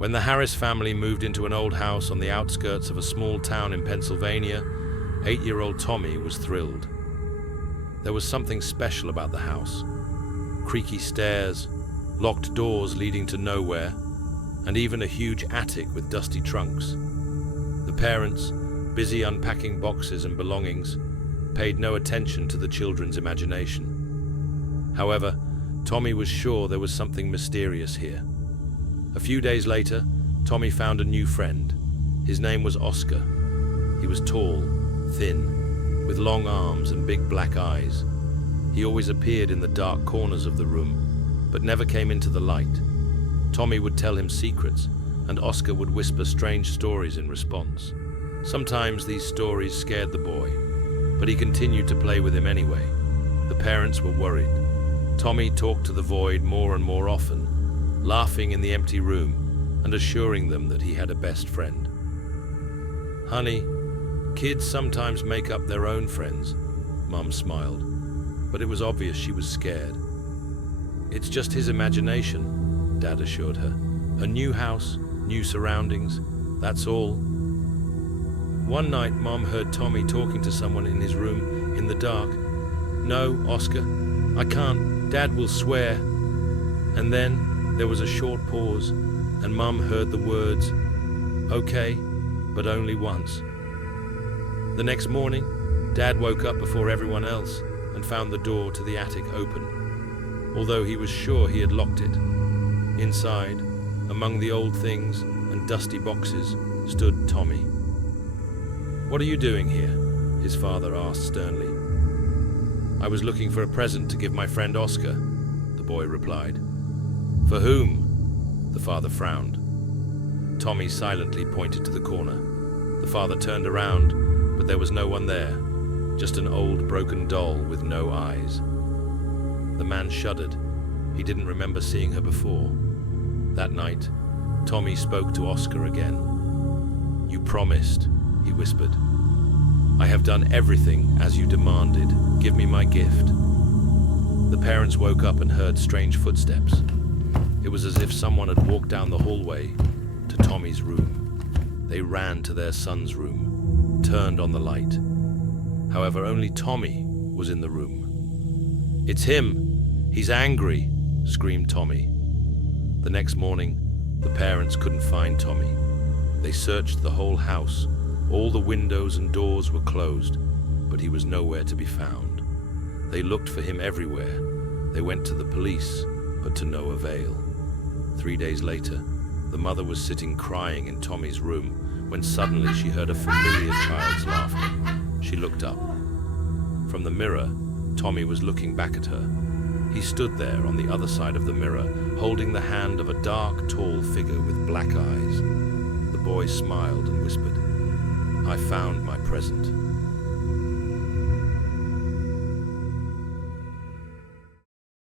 When the Harris family moved into an old house on the outskirts of a small town in Pennsylvania, 8-year-old Tommy was thrilled. There was something special about the house. Creaky stairs, locked doors leading to nowhere, and even a huge attic with dusty trunks. The parents, busy unpacking boxes and belongings, paid no attention to the children's imagination. However, Tommy was sure there was something mysterious here. A few days later, Tommy found a new friend. His name was Oscar. He was tall, thin, with long arms and big black eyes. He always appeared in the dark corners of the room, but never came into the light. Tommy would tell him secrets, and Oscar would whisper strange stories in response. Sometimes these stories scared the boy, but he continued to play with him anyway. The parents were worried. Tommy talked to the void more and more often, laughing in the empty room and assuring them that he had a best friend. "Honey, kids sometimes make up their own friends," Mum smiled, but it was obvious she was scared. "It's just his imagination," Dad assured her. "A new house, new surroundings, that's all." One night, Mom heard Tommy talking to someone in his room in the dark. "No, Oscar, I can't. Dad will swear." And then there was a short pause, and Mum heard the words, "Okay, but only once." The next morning, Dad woke up before everyone else and found the door to the attic open, although he was sure he had locked it. Inside, among the old things and dusty boxes, stood Tommy. "What are you doing here?" his father asked sternly. "I was looking for a present to give my friend Oscar," the boy replied. "For whom?" The father frowned. Tommy silently pointed to the corner. The father turned around, but there was no one there, just an old broken doll with no eyes. The man shuddered. He didn't remember seeing her before. That night, Tommy spoke to Oscar again. "You promised," he whispered. "I have done everything as you demanded. Give me my gift." The parents woke up and heard strange footsteps. It was as if someone had walked down the hallway to Tommy's room. They ran to their son's room, turned on the light. However, only Tommy was in the room. "It's him! He's angry!" screamed Tommy. The next morning, the parents couldn't find Tommy. They searched the whole house. All the windows and doors were closed, but he was nowhere to be found. They looked for him everywhere. They went to the police, but to no avail. 3 days later, the mother was sitting crying in Tommy's room when suddenly she heard a familiar child's laughter. She looked up. From the mirror, Tommy was looking back at her. He stood there on the other side of the mirror, holding the hand of a dark, tall figure with black eyes. The boy smiled and whispered, "I found my present."